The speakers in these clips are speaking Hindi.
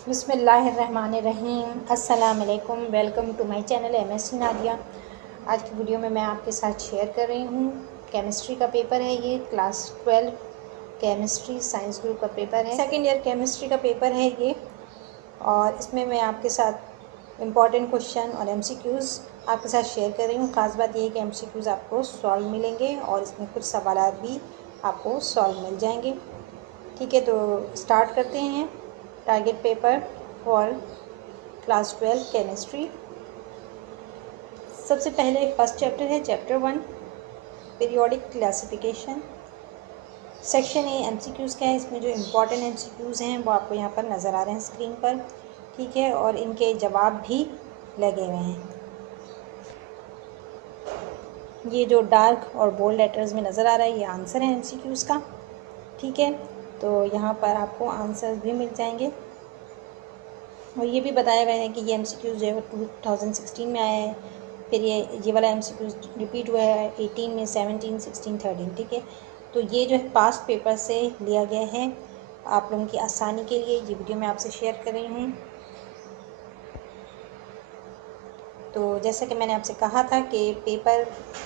बिस्मिल्लाहिर्रहमानिर्रहीम। अस्सलाम वालेकुम। Welcome to my channel MSc Nadia. आज की वीडियो में मैं आपके साथ शेयर कर रही हूँ केमिस्ट्री का पेपर है। ये क्लास 12 केमिस्ट्री साइंस ग्रुप का पेपर है, सेकेंड ईयर केमिस्ट्री का पेपर है ये। और इसमें मैं आपके साथ इम्पॉर्टेंट क्वेश्चन और MCQs आपके साथ शेयर कर रही हूँ। ख़ास बात ये है कि MCQs आपको सॉल्व मिलेंगे और इसमें कुछ सवाल भी आपको सॉल्व मिल जाएंगे। ठीक है, तो स्टार्ट करते हैं। Target paper for class 12 chemistry. सबसे पहले फर्स्ट चैप्टर है chapter 1 periodic classification. Section A MCQs का है। इसमें जो इम्पोर्टेंट MCQs हैं वो आपको यहाँ पर नज़र आ रहे हैं स्क्रीन पर। ठीक है, और इनके जवाब भी लगे हुए हैं। ये जो डार्क और बोल्ड लेटर्स में नज़र आ रहा है ये आंसर है MCQs का। ठीक है, तो यहाँ पर आपको आंसर्स भी मिल जाएंगे और ये भी बताया गया है कि ये MCQs जो है वो 2016 में आया है। फिर ये वाला MCQs रिपीट हुआ है 18 में, 17, 16, 13। ठीक है, तो ये जो है पास्ट पेपर से लिया गया है। आप लोगों की आसानी के लिए ये वीडियो मैं आपसे शेयर कर रही हूँ। तो जैसा कि मैंने आपसे कहा था कि पेपर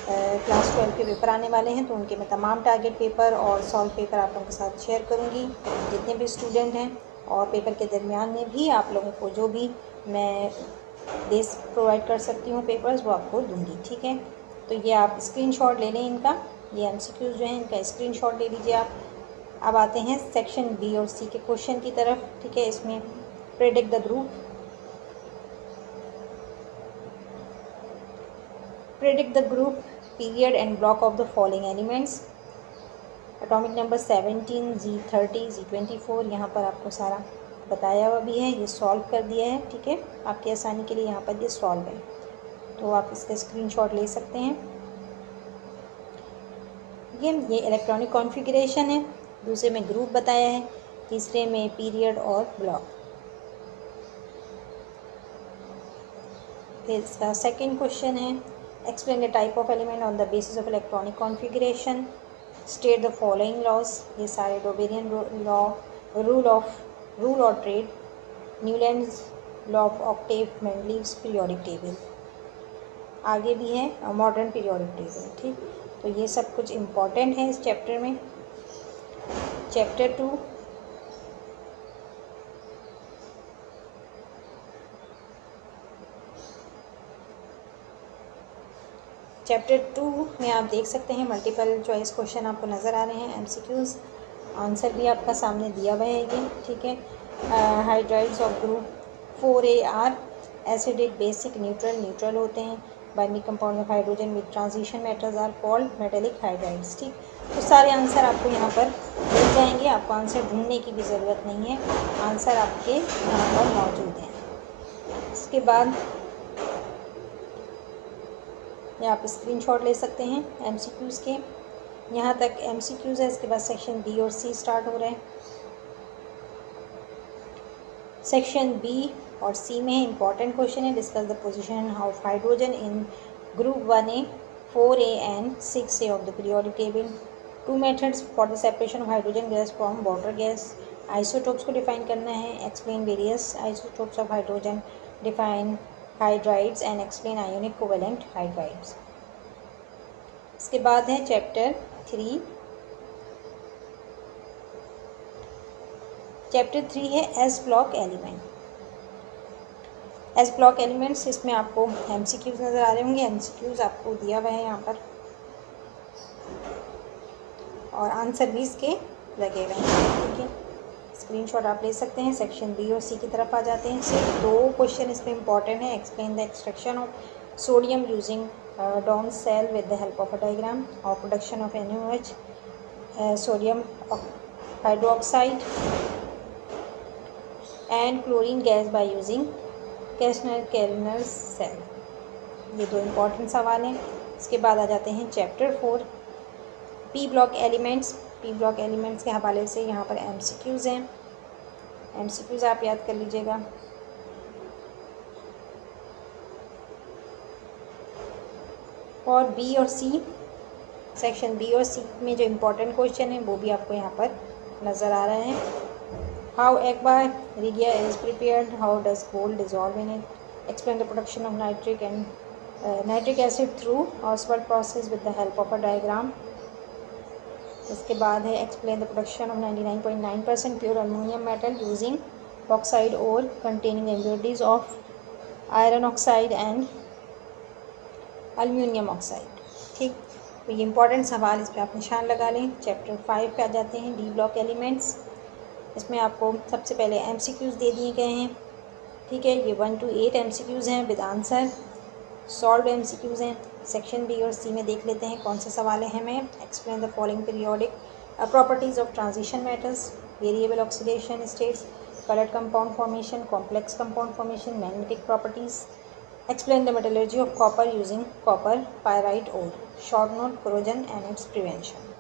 क्लास 12 के पेपर आने वाले हैं, तो उनके मैं तमाम टारगेट पेपर और सॉल्व पेपर आप लोगों के साथ शेयर करूँगी जितने भी स्टूडेंट हैं। और पेपर के दरमियान में भी आप लोगों को जो भी मैं बेस प्रोवाइड कर सकती हूँ पेपर्स वो आपको दूंगी। ठीक है, तो ये आप स्क्रीनशॉट ले लें इनका। ये MCQs जो हैं इनका स्क्रीनशॉट ले लीजिए आप। अब आते हैं सेक्शन B और C के क्वेश्चन की तरफ। ठीक है, इसमें predict the group, predict the group, period and block of the following elements. Atomic number 17, Z30, Z24 यहाँ पर आपको सारा बताया हुआ भी है। ये सॉल्व कर दिया है। ठीक है, आपकी आसानी के लिए यहाँ पर ये सॉल्व है, तो आप इसका स्क्रीनशॉट ले सकते हैं। ये इलेक्ट्रॉनिक कॉन्फ़िगरेशन है। दूसरे में ग्रुप बताया है, तीसरे में पीरियड और ब्लॉक। फिर इसका सेकेंड क्वेश्चन है explain the type of element on the basis of electronic configuration, state the following laws. ये सारे डोबेरियन लॉ, रूल और triad, Newlands law of octave, Mendeleev's periodic table. आगे भी है मॉडर्न पीरियोडिक टेबल। ठीक, तो ये सब कुछ इम्पॉर्टेंट है इस चैप्टर में। चैप्टर 2 में आप देख सकते हैं मल्टीपल चॉइस क्वेश्चन आपको नज़र आ रहे हैं MCQs। आंसर भी आपका सामने दिया हुआ है ये। ठीक है, hydrides of group 4A are acidic, basic, neutral होते हैं। Binding compound of hydrogen with transition metals are called metallic hydrides. ठीक, तो सारे आंसर आपको यहाँ पर मिल जाएंगे। आपको आंसर ढूंढने की भी ज़रूरत नहीं है, आंसर आपके यहाँ पर मौजूद हैं। इसके बाद या आप स्क्रीनशॉट ले सकते हैं MCQs के। यहाँ तक MCQs है। इसके बाद सेक्शन B और C स्टार्ट हो रहे हैं। सेक्शन B और C में इम्पॉर्टेंट क्वेश्चन है discuss the position of hydrogen in group 1A, 4A and 6A of the periodic table. 2 methods for the separation of hydrogen gas from water gas. Isotopes को डिफाइन करना है। Explain various isotopes of hydrogen, define hydrides and explain ionic covalent hydrides. इसके बाद है चैप्टर 3। चैप्टर 3 है S block element. S block elements, इसमें आपको MCQs नज़र आ रहे होंगे। MCQs आपको दिया हुआ है यहाँ पर और आंसर भी इसके लगे हुए हैं। ठीक है, स्क्रीनशॉट आप ले सकते हैं। सेक्शन B और C की तरफ आ जाते हैं। सिर्फ 2 क्वेश्चन इसमें इंपॉर्टेंट है। Explain the extraction of sodium using Dawn cell with the help of a diagram, or production of NaOH, sodium hydroxide and chlorine gas by using Kastner-Kellner cell। ये 2 इम्पॉर्टेंट सवाल हैं। इसके बाद आ जाते हैं chapter 4 P block elements. P block elements के हवाले से यहाँ पर MCQs हैं। MCQs आप याद कर लीजिएगा। और B और C, सेक्शन B और C में जो इम्पोर्टेंट क्वेश्चन है वो भी आपको यहाँ पर नज़र आ रहे हैं। How egg regia is prepared? How does gold dissolve in it? Explain the production of nitric acid through Oswald process with the help of a diagram. इसके बाद है explain the production of 99.9% pure aluminum metal using oxide ore containing impurities of iron oxide and aluminium oxide. ठीक, तो ये इंपॉर्टेंट सवाल, इस पर आप निशान लगा लें। चैप्टर 5 पे आ जाते हैं, डी ब्लॉक एलिमेंट्स। इसमें आपको सबसे पहले MCQs दे दिए गए हैं। ठीक है, ये 1 to 8 MCQs हैं विद आंसर, सॉल्व MCQs हैं। सेक्शन बी और सी में देख लेते हैं कौन से सवाल हैं हमें। Explain the following periodic properties of transition metals, variable oxidation states, coloured compound formation, complex compound formation, magnetic properties. Explain the metallurgy of copper using copper pyrite ore, short note, corrosion and its prevention.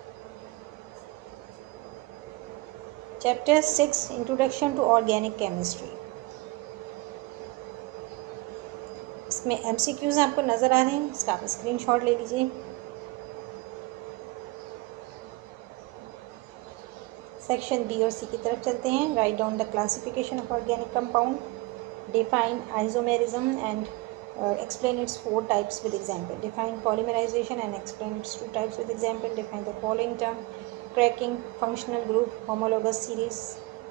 Chapter 6 introduction to organic chemistry. इसमें MCQs आपको नज़र आ रहे हैं, इसका आप स्क्रीनशॉट ले लीजिए। सेक्शन बी और सी की तरफ चलते हैं। Right down the classification of organic compound, define isomerism and explain its 4 types with example. Define polymerization and explain its 2 types with example. Define the following term: cracking, functional group, homologous series,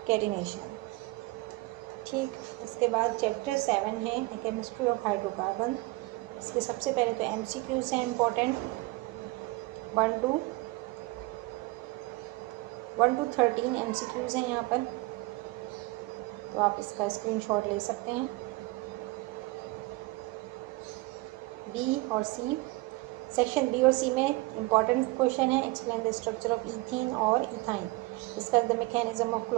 catenation. ठीक, इसके बाद चैप्टर 7 है केमिस्ट्री ऑफ हाइड्रोकार्बन। इसके सबसे पहले तो MCQs हैं इम्पोर्टेंट, 1 to 13 MCQs हैं यहाँ पर, तो आप इसका स्क्रीनशॉट ले सकते हैं। बी और सी, सेक्शन बी और सी में इंपॉर्टेंट क्वेश्चन है। Explain the structure of ethene और ethyne, discuss the mechanism of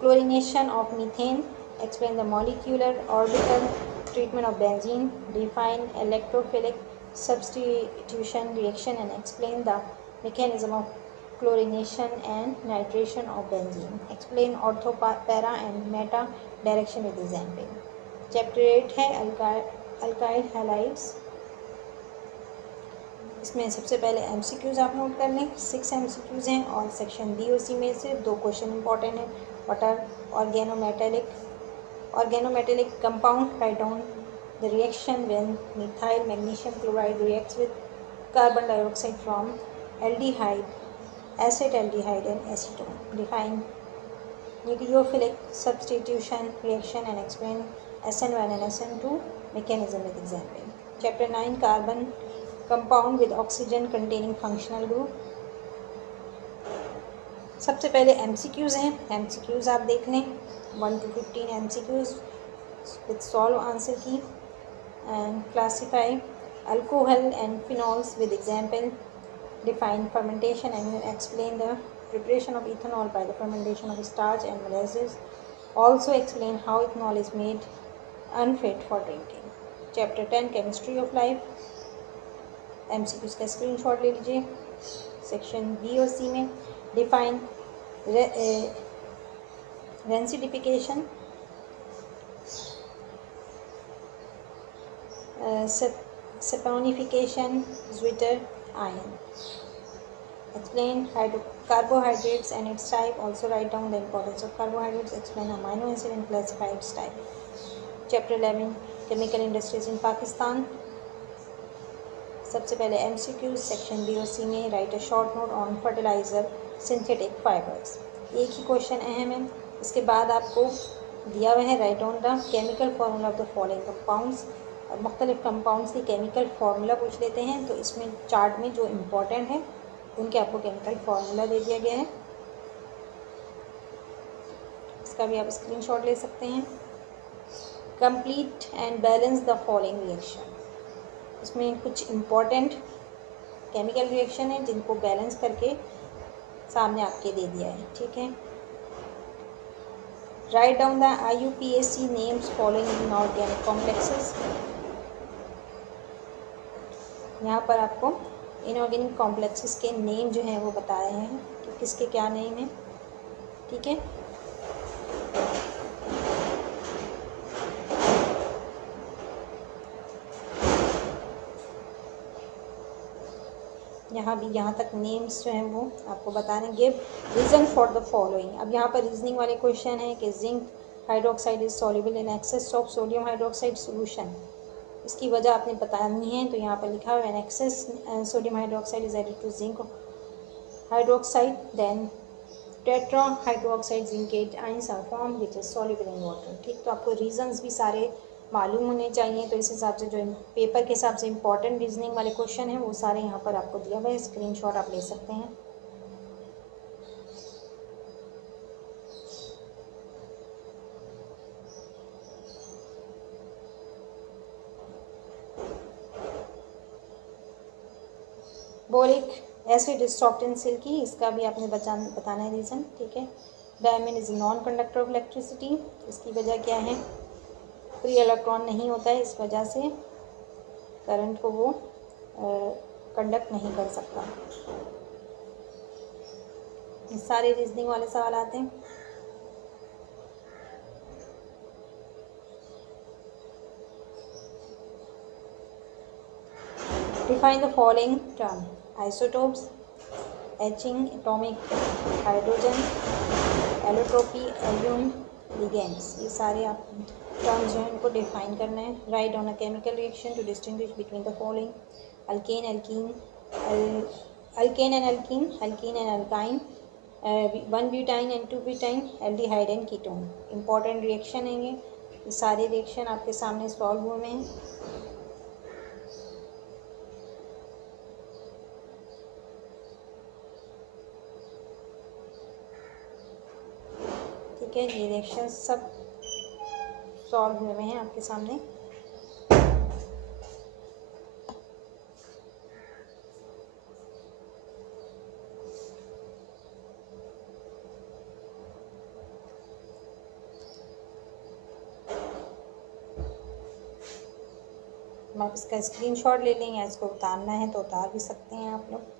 chlorination of methane, explain the molecular orbital treatment of benzene, define electrophilic substitution reaction and explain the mechanism of chlorination and nitration of benzene, explain ortho para and meta direction with example. Chapter 8 है अल्काइल हैलाइड्स। इसमें सबसे पहले MCQs आप नोट कर लें, 6 MCQs हैं और सेक्शन बी और सी में से 2 क्वेश्चन इंपॉर्टेंट हैं। What are organometallic compound, write down the reaction when methyl magnesium chloride reacts with carbon dioxide from aldehyde, acetaldehyde and acetone, define nucleophilic substitution reaction and explain SN1 and SN2 mechanism with example. Chapter 9 carbon compound with oxygen containing functional group. सबसे पहले MCQs हैं, MCQs आप देख लें, 1 to 15 MCQs with solve answer key and classify alcohol and phenols with example, define fermentation and explain the preparation of ethanol by the fermentation of starch and molasses. Also explain how ethanol is made unfit for drinking. Chapter 10 chemistry of life, MCQs का स्क्रीनशॉट ले लीजिए। सेक्शन बी और सी में define rancidification, saponification, Zwitter ion, explain carbohydrates and its type. Also write down the importance of carbohydrates, explain amino acid and classify its type. Chapter 11 chemical industries in Pakistan। सबसे पहले MCQ सेक्शन बी और सी में right a short note on fertiliser synthetic fibres, एक ही क्वेश्चन अहम है। इसके बाद आपको दिया हुआ है write on the chemical formula of the following compounds, मुख्तलिफ कंपाउंड्स की केमिकल फार्मूला पूछ लेते हैं, तो इसमें चार्ट में जो इम्पोर्टेंट है उनके आपको केमिकल फार्मूला दे दिया गया है, इसका भी आप स्क्रीनशॉट ले सकते हैं। Complete and balance the following reaction, इसमें कुछ इम्पॉर्टेंट केमिकल रिएक्शन है जिनको बैलेंस करके सामने आपके दे दिया है। ठीक है, right down the IUPAC names following inorganic complexes. यहाँ पर आपको इनऑर्गेनिक कॉम्प्लेक्सेस के नेम जो हैं वो बताए हैं कि किसके क्या नेम है। ठीक है, यहाँ भी यहाँ तक नेम्स जो हैं वो आपको बता रहे हैं। Give reason for the following. अब यहाँ पर रीजनिंग वाले क्वेश्चन है कि zinc hydroxide is soluble in excess of sodium hydroxide solution. इसकी वजह आपने बतानी है, तो यहाँ पर लिखा हुआ है an excess sodium hydroxide is added to zinc hydroxide then tetra hydroxide zincate ions are form which is soluble in water. ठीक, तो आपको रीजंस भी सारे मालूम होने चाहिए। तो इस हिसाब से जो पेपर के हिसाब से इंपॉर्टेंट रीजनिंग वाले क्वेश्चन हैं वो सारे यहाँ पर आपको दिया हुआ है, स्क्रीनशॉट आप ले सकते हैं। Boric acid is soft and silkie, इसका भी आपने बताना है रीज़न। ठीक है। Diamond is non conductor of electricity, इसकी वजह क्या है? फ्री इलेक्ट्रॉन नहीं होता है, इस वजह से करंट को वो कंडक्ट नहीं कर सकता। ये सारे रीजनिंग वाले सवाल आते हैं। Define the following term isotopes, etching, atomic hydrogen, allotropy, alum, ligands. ये सारे आप टर्म्स जो हैं इनको डिफाइन करना है। Write on a chemical reaction to distinguish between the following alkane, alkene, alkane and alkene, alkene and alkyne, 1 butyne and 2 butyne, aldehyde and ketone. Important reaction है ये सारे रिएक्शन आपके सामने सॉल्व हुए हैं। ठीक है, ये रिएक्शन सब सॉल्व हुए हैं आपके सामने। आप इसका स्क्रीनशॉट ले लेंगे, इसको उतारना है तो उतार भी सकते हैं आप लोग।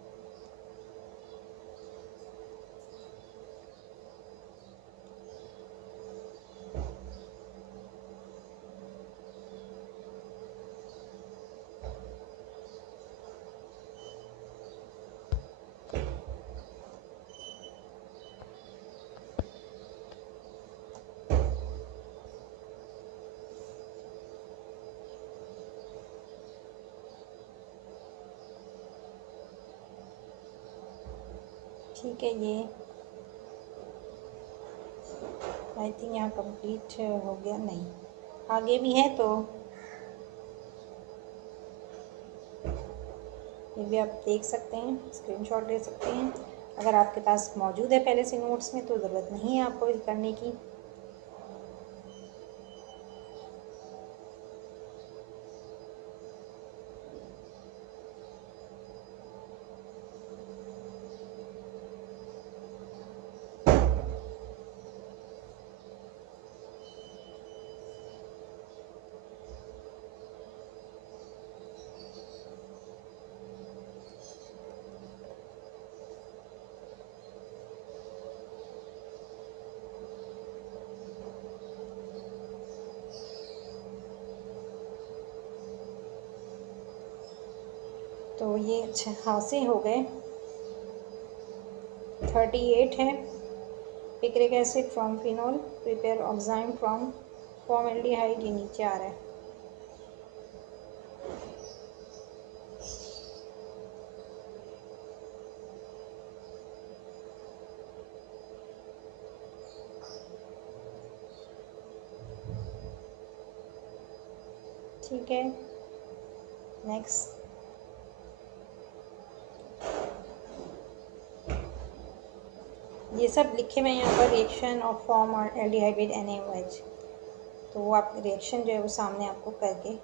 ठीक है, ये आई थिंक यहाँ कंप्लीट हो गया, नहीं आगे भी है, तो ये भी आप देख सकते हैं, स्क्रीनशॉट ले सकते हैं। अगर आपके पास मौजूद है पहले से नोट्स में तो ज़रूरत नहीं है आपको करने की। तो ये अच्छा खासे हो गए। 38 है। Picric acid from phenol, prepare oxime from formaldehyde, ये नीचे आ रहा है। ठीक है, नेक्स्ट ये सब लिखे हुए हैं यहाँ पर, रिएक्शन ऑफ फॉर्म और एल्डिहाइड विद NaOH। तो वो आप रिएक्शन जो है वो सामने आपको करके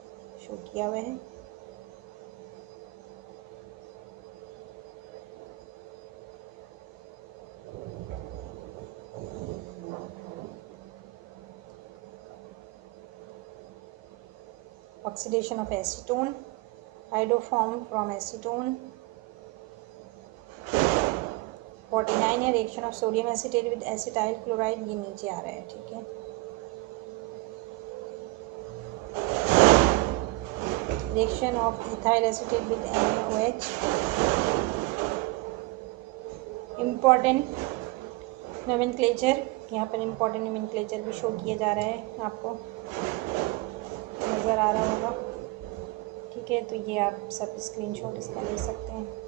शो किया हुआ है। Oxidation of acetone, हाइड्रोफॉर्म from acetone. 49 है, reaction of sodium acetate with acetyl chloride, ये नीचे आ रहा है। ठीक है, reaction of ethyl acetate with NaOH, important nomenclature, यहाँ पर इम्पॉर्टेंट नोमेनक्लेचर भी शो किया जा रहा है, आपको नज़र आ रहा होगा। ठीक है, तो ये आप सब स्क्रीनशॉट इसका ले सकते हैं।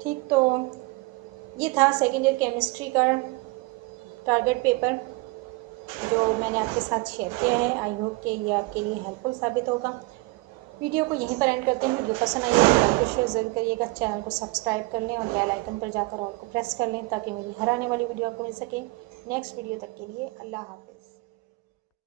ठीक, तो ये था सेकेंड ईयर केमिस्ट्री का टारगेट पेपर जो मैंने आपके साथ शेयर किया है। आई होप कि ये आपके लिए हेल्पफुल साबित होगा। वीडियो को यहीं पर एंड करते हैं। वीडियो पसंद आई तो लाइक और शेयर ज़रूर करिएगा। चैनल को सब्सक्राइब कर लें और बेल आइकन पर जाकर ऑल को प्रेस कर लें ताकि मेरी हर आने वाली वीडियो आपको मिल सके। नेक्स्ट वीडियो तक के लिए अल्लाह हाफ़िज़।